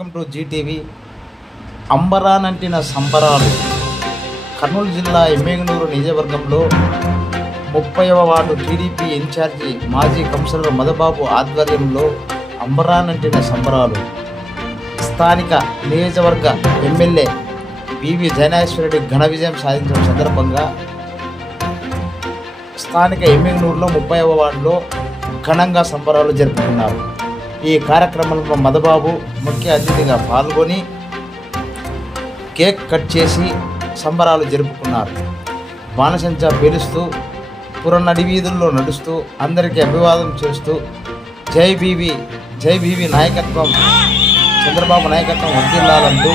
Welcome to Zee TV. అంబరానంటిన సంబరాలు. కర్నూలు జిల్లా ఎమ్మిగనూరు నియోజకవర్గంలో 30వ వార్డు టీడీపీ ఇన్ఛార్జి మాజీ కౌన్సిలర్ మధుబాబు ఆధ్వర్యంలో అంబరానంటిన సంబరాలు. స్థానిక నియోజకవర్గ ఎమ్మెల్యే పివి జయనాగేశ్వరరెడ్డి ఘన విజయం సాధించిన సందర్భంగా స్థానిక ఎమ్మిగనూరులో 30వ వార్డులో ఘనంగా సంబరాలు జరుపుకున్నారు. ఈ కార్యక్రమంలో మధుబాబు ముఖ్య అతిథిగా పాల్గొని కేక్ కట్ చేసి సంబరాలు జరుపుకున్నారు. బాణసంచా పేలుస్తూ పురనడి వీధుల్లో నడుస్తూ అందరికీ అభివాదం చేస్తూ జై బీవీ నాయకత్వం, చంద్రబాబు నాయకత్వం వర్ధిల్లాలంటూ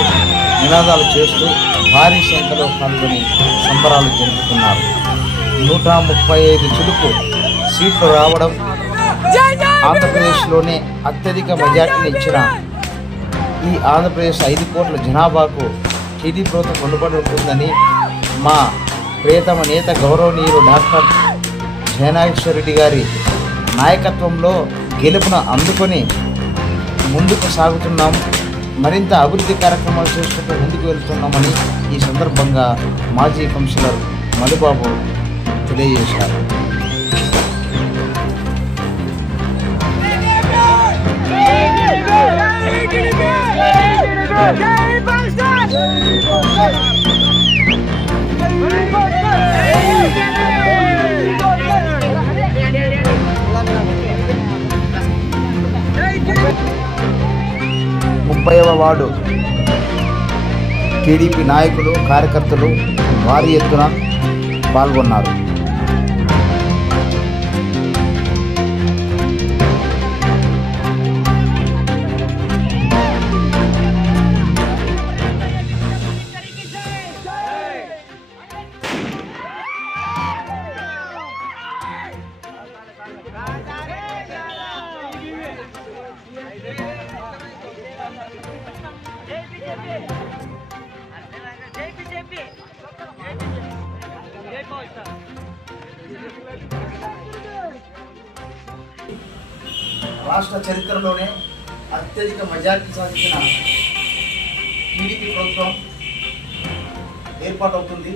నినాదాలు చేస్తూ భారీ సంఖ్యలో పాల్గొని సంబరాలు జరుపుకున్నారు. 135 చిలుకు సీట్లు రావడం, ఆంధ్రప్రదేశ్లోనే అత్యధిక మెజార్టీని ఇచ్చిన ఈ ఆంధ్రప్రదేశ్ 5 కోట్ల జనాభాకు టీడీపీ ప్రభుత్వం రుణపడి ఉంటుందని మా ప్రియతమ నేత గౌరవనీయులు డాక్టర్ జయనాగేశ్వరరెడ్డి గారి నాయకత్వంలో గెలుపును అందుకొని ముందుకు సాగుతున్నాం. మరింత అభివృద్ధి కార్యక్రమాలు చేసుకుంటూ ముందుకు వెళ్తున్నామని ఈ సందర్భంగా మాజీ కౌన్సిలర్ మధుబాబు తెలియజేశారు. ముప్పైవ వార్డు టీడీపీ నాయకులు, కార్యకర్తలు భారీ ఎత్తున పాల్గొన్నారు. రాష్ట్ర చరిత్రలోనే అత్యధిక మెజార్టీ సాధించిన టీడీపీ ప్రభుత్వం ఏర్పాటవుతుంది.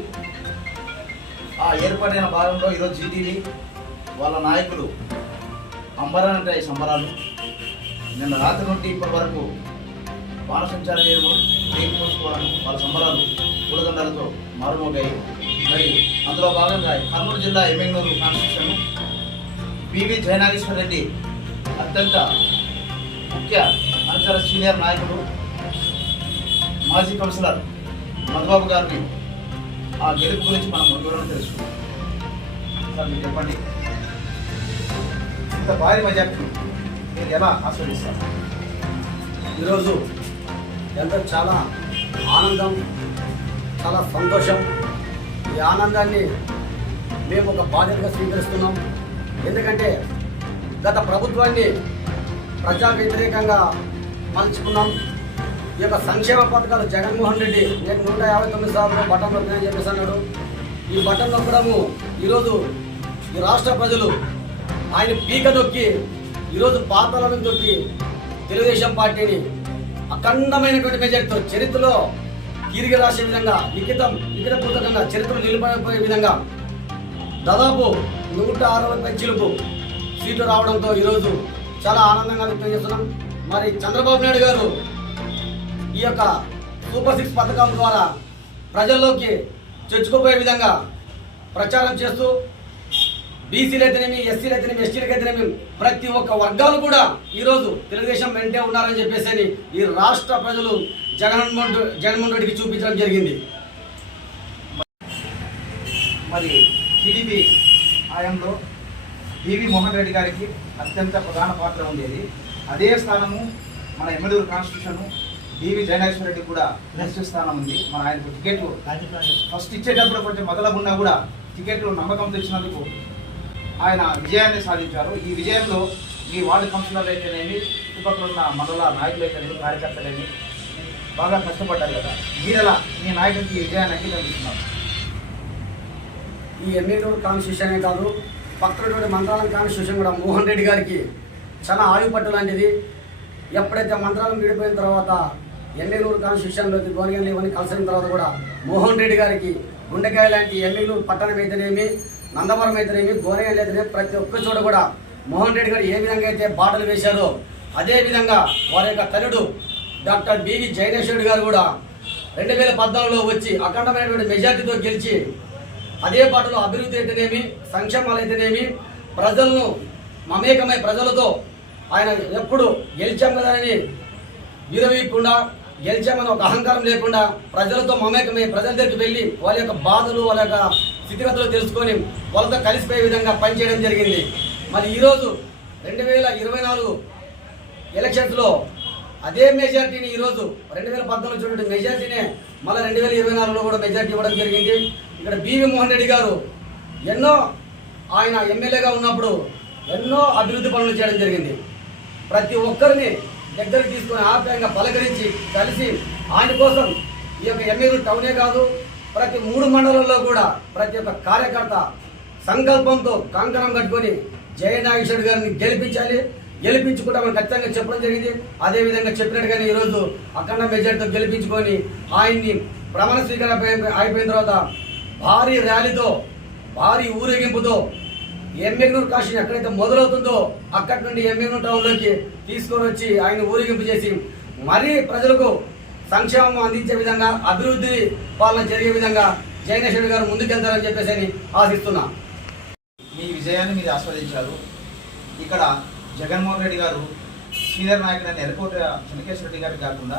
ఆ ఏర్పాటైన భాగంలో ఈరోజు జీటీవీ వాళ్ళ నాయకులు అంబరానంటే సంబరాలు నిన్న రాత్రి నుండి ఇప్పటి వరకు బాణసంచార చేయడం, కేక్ కోసుకోవడం, వాళ్ళ సంబరాలు పూలదండలతో మారుమోగాయి. మరి అందులో భాగంగా కర్నూలు జిల్లా ఎమ్మిగనూరు కాన్స్టిట్యూషన్ పివి జయనాగేశ్వరరెడ్డి అత్యంత ముఖ్య అనుచర సీనియర్ నాయకుడు మాజీ కౌన్సిలర్ మధుబాబు గారిని ఆ గెలుపు గురించి మనం వివరణ తెలుసుకున్నాం. సార్ మీరు చెప్పండి, ఇంత భారీ మెజార్టీ మీరు ఎలా ఆస్వాదిస్తారు? ఈరోజు చాలా ఆనందం, చాలా సంతోషం. ఈ ఆనందాన్ని మేము ఒక బాధ్యతగా స్వీకరిస్తున్నాం. ఎందుకంటే గత ప్రభుత్వాన్ని ప్రజా వ్యతిరేకంగా మలుచుకున్నాం. ఈ యొక్క సంక్షేమ పథకాలు జగన్మోహన్ రెడ్డి నేను 159 సార్లు బటన్ నొక్కినని చెప్పేసి అన్నాడు. ఈ బటన్ నొక్కడము ఈరోజు ఈ రాష్ట్ర ప్రజలు ఆయన పీక నొక్కి ఈరోజు పాతాలను తొక్కి తెలుగుదేశం పార్టీని అఖండమైనటువంటి మెజార్టీతో చరిత్రలో తిరిగి రాసే విధంగా లిఖితపూర్వకంగా చరిత్రను నిలిపిపోయే విధంగా దాదాపు 160 చిలుపు సీట్లు రావడంతో ఈరోజు చాలా ఆనందంగా వ్యక్తం చేస్తున్నాం. మరి చంద్రబాబు నాయుడు గారు ఈ యొక్క సూపర్ 6 పథకం ద్వారా ప్రజల్లోకి చొచ్చుకుపోయే విధంగా ప్రచారం చేస్తూ బీసీలు అయితేనేమి, ఎస్సీలు అయితేనేమి, ఎస్టీలకు అయితేనేమి ప్రతి ఒక్క వర్గాలు కూడా ఈరోజు తెలుగుదేశం వెంటే ఉన్నారని చెప్పేసి ఈ రాష్ట్ర ప్రజలు జగన్మోహన్ రెడ్డికి చూపించడం జరిగింది. మరి టీడీపీ హయాంలో పివి మోహన్ రెడ్డి గారికి అత్యంత ప్రధాన పాత్ర ఉండేది. అదే స్థానము మన ఎమ్మెల్యేరు కాన్స్టిట్యూషన్ పివి జయనాగేశ్వరరెడ్డి కూడా నెక్స్ట్ స్థానం ఉంది. మన ఆయనకు టికెట్ ఫస్ట్ ఇచ్చేటప్పుడు కొంచెం మొదలగున్నా కూడా టికెట్లు నమ్మకంతో ఇచ్చినందుకు ఆయన విజయాన్ని సాధించారు. ఈ విజయంలో ఈ వార్డు కౌన్సిలర్లు అయితేనేమి, చుట్టుపక్కల ఉన్న మండల నాయకులు అయితేనేమి, కార్యకర్తలేమి బాగా కష్టపడ్డారు కదా. మీరెలా మీ నాయకుడికి విజయాన్ని అంగీకరిస్తున్నారు? ఈ ఎమ్మెల్యేరు కాన్స్టిట్యూషన్ కాదు, పక్కనటువంటి మంత్రాలయం కాన్స్టిట్యూషన్ కూడా మోహన్ రెడ్డి గారికి చాలా ఆయుపట్టు లాంటిది. ఎప్పుడైతే మంత్రాలు విడిపోయిన తర్వాత ఎమ్మెల్యూరు కాన్స్టిట్యూషన్లోకి గోనిగల్లి ఇవన్నీ కలిసిన తర్వాత కూడా మోహన్ రెడ్డి గారికి గుండెకాయ లాంటి ఎమ్మెల్యూరు పట్టణం అయితేనేమి, నందవరం అయితేనేమి, గోనిగల్లి అయితేనేమి ప్రతి ఒక్క చోట కూడా మోహన్ రెడ్డి గారు ఏ విధంగా అయితే బాటలు వేశారో అదే విధంగా వారి యొక్క తల్లుడు డాక్టర్ బివి జైనేశ్వరుడు గారు కూడా 2014లో వచ్చి అఖండమైనటువంటి మెజార్టీతో గెలిచి అదే పాటలో అభివృద్ధి అయితేనేమి, సంక్షేమాలు అయితేనేమి, ప్రజలను మమేకమై ప్రజలతో ఆయన ఎప్పుడు గెలిచాం కదా అని విరవీయకుండా, గెలిచామని ఒక అహంకారం లేకుండా ప్రజలతో మమేకమై ప్రజల దగ్గరికి వెళ్ళి వాళ్ళ యొక్క బాధలు, వాళ్ళ యొక్క స్థితిగతులు తెలుసుకొని వాళ్ళతో కలిసిపోయే విధంగా పనిచేయడం జరిగింది. మరి ఈరోజు 2024 ఎలక్షన్స్లో అదే మెజార్టీని ఈరోజు 2014 చూడండి మెజార్టీనే మళ్ళీ 2024లో కూడా మెజార్టీ ఇవ్వడం జరిగింది. ఇక్కడ బివి మోహన్ రెడ్డి గారు ఎన్నో ఆయన ఎమ్మెల్యేగా ఉన్నప్పుడు ఎన్నో అభివృద్ధి పనులు చేయడం జరిగింది. ప్రతి ఒక్కరిని దగ్గరికి తీసుకొని ఆప్యాయంగా పలకరించి కలిసి ఆయన కోసం ఈ యొక్క ఎమ్మెల్యే టౌనే కాదు ప్రతి 3 మండలాల్లో కూడా ప్రతి ఒక్క కార్యకర్త సంకల్పంతో కంకణం కట్టుకొని జయనాగేశ్వర్ గారిని గెలిపించుకుంటామని ఖచ్చితంగా చెప్పడం జరిగింది. అదేవిధంగా చెప్పినట్టుగానే ఈరోజు అఖండ మెజార్టీతో గెలిపించుకొని ఆయన్ని ప్రమాణ స్వీకారం అయిపోయిన తర్వాత భారీ ర్యాలీతో, భారీ ఊరేగింపుతో ఎమ్మెగ్నూరు కాన్స్టిట్యూషన్ ఎక్కడైతే మొదలవుతుందో అక్కడి నుండి ఎమ్మెగ్నూరు టౌన్లోకి తీసుకొని వచ్చి ఆయన ఊరేగింపు చేసి మరీ ప్రజలకు సంక్షేమం అందించే విధంగా, అభివృద్ధి పాలన జరిగే విధంగా జగనేశ్వర్ గారు ముందుకెళ్తారని చెప్పేసి అని ఆశిస్తున్నా. మీ విజయాన్ని మీరు ఆస్వాదించారు. ఇక్కడ జగన్మోహన్ రెడ్డి గారు సీనియర్ నాయకుడైన ఎర్రకోట చెన్నకేశ్వర రెడ్డి గారికి కాకుండా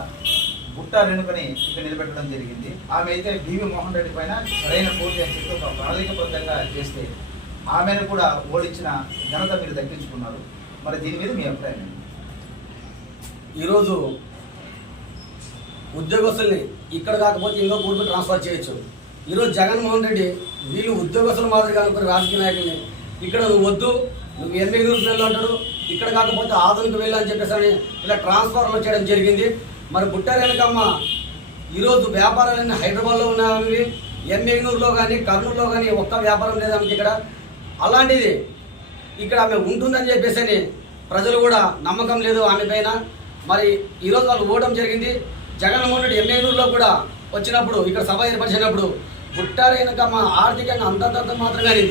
బుట్ట రేణుకని ఇక్కడ నిలబెట్టడం జరిగింది. ఆమె అయితే బివి మోహన్ రెడ్డి పైన సరైన పోటీ అని చెప్పి ఒక ప్రణాళికబద్ధంగా చేస్తే ఆమెను కూడా ఓడించిన ఘనత మీరు దక్కించుకున్నారు. మరి దీని మీద మీ అభిప్రాయం ఏంటి? ఈరోజు ఉద్యోగస్తుల్ని ఇక్కడ కాకపోతే ఇంకో ఊరికి ట్రాన్స్ఫర్ చేయొచ్చు. ఈరోజు జగన్మోహన్ రెడ్డి వీళ్ళు ఉద్యోగస్తుల మాదిరిగా అనుకున్న రాజకీయ నాయకుల్ని ఇక్కడ నువ్వు వద్దు, నువ్వు ఎమ్మెల్యేలకు వెళ్ళి అంటాడు, ఇక్కడ కాకపోతే ఆధునిక వెళ్ళని చెప్పేసి ఇలా ట్రాన్స్ఫర్లు చేయడం జరిగింది. మరి బుట్టారేనకమ్మ ఈరోజు వ్యాపారాలన్నీ హైదరాబాద్లో ఉన్నవి, ఎమ్మెగ్నూరులో కానీ కర్నూలులో కానీ ఒక్క వ్యాపారం లేదన్నది ఇక్కడ. అలాంటిది ఇక్కడ ఆమె ఉంటుందని చెప్పేసి ప్రజలు కూడా నమ్మకం లేదు ఆమె పైన. మరి ఈరోజు వాళ్ళు ఓటం జరిగింది. జగన్మోహన్ రెడ్డి ఎమ్మెగ్నూరులో కూడా వచ్చినప్పుడు ఇక్కడ సభ ఏర్పరిచినప్పుడు బుట్టారేనకమ్మ ఆర్థికంగా అంతంత మాత్రంగానే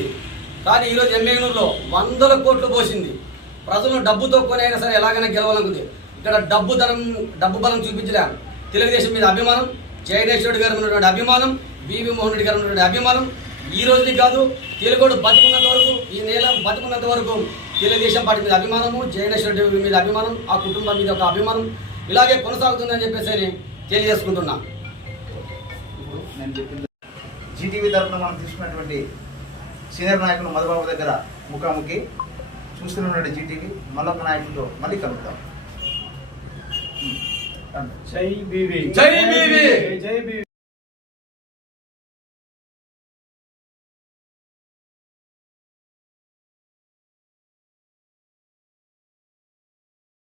కానీ ఈరోజు ఎమ్మెగ్నూరులో 100 కోట్లు పోసింది. ప్రజలను డబ్బుతో కొనైనా సరే ఎలాగైనా గెలవాలనుకుంది. ఇక్కడ డబ్బు బలం చూపించలే. తెలుగుదేశం మీద అభిమానం, జగనేశ్వరుడు గారు ఉన్నటువంటి అభిమానం, బివి మోహన్ రెడ్డి గారు ఉన్నటువంటి అభిమానం ఈ రోజుకి కాదు, తెలుగుడు బతుకున్నంత వరకు, ఈ నేల బతుకున్నంత వరకు తెలుగుదేశం పార్టీ మీద అభిమానము, జగనేశ్వరుడి మీద అభిమానం, ఆ కుటుంబం మీద ఒక అభిమానం ఇలాగే కొనసాగుతుందని చెప్పేసి తెలియజేసుకుంటున్నా. ఇప్పుడు నేను చెప్పింది జీటీవీ తరఫున మనం తీసుకున్నటువంటి సీనియర్ నాయకులు మధుబాబు దగ్గర ముఖాముఖి చూస్తున్నటువంటి జీటీవీ మళ్ళొక నాయకులతో మళ్ళీ కలుగుతాం. జై బీవీ. జై బీవీ. జై బీవీ.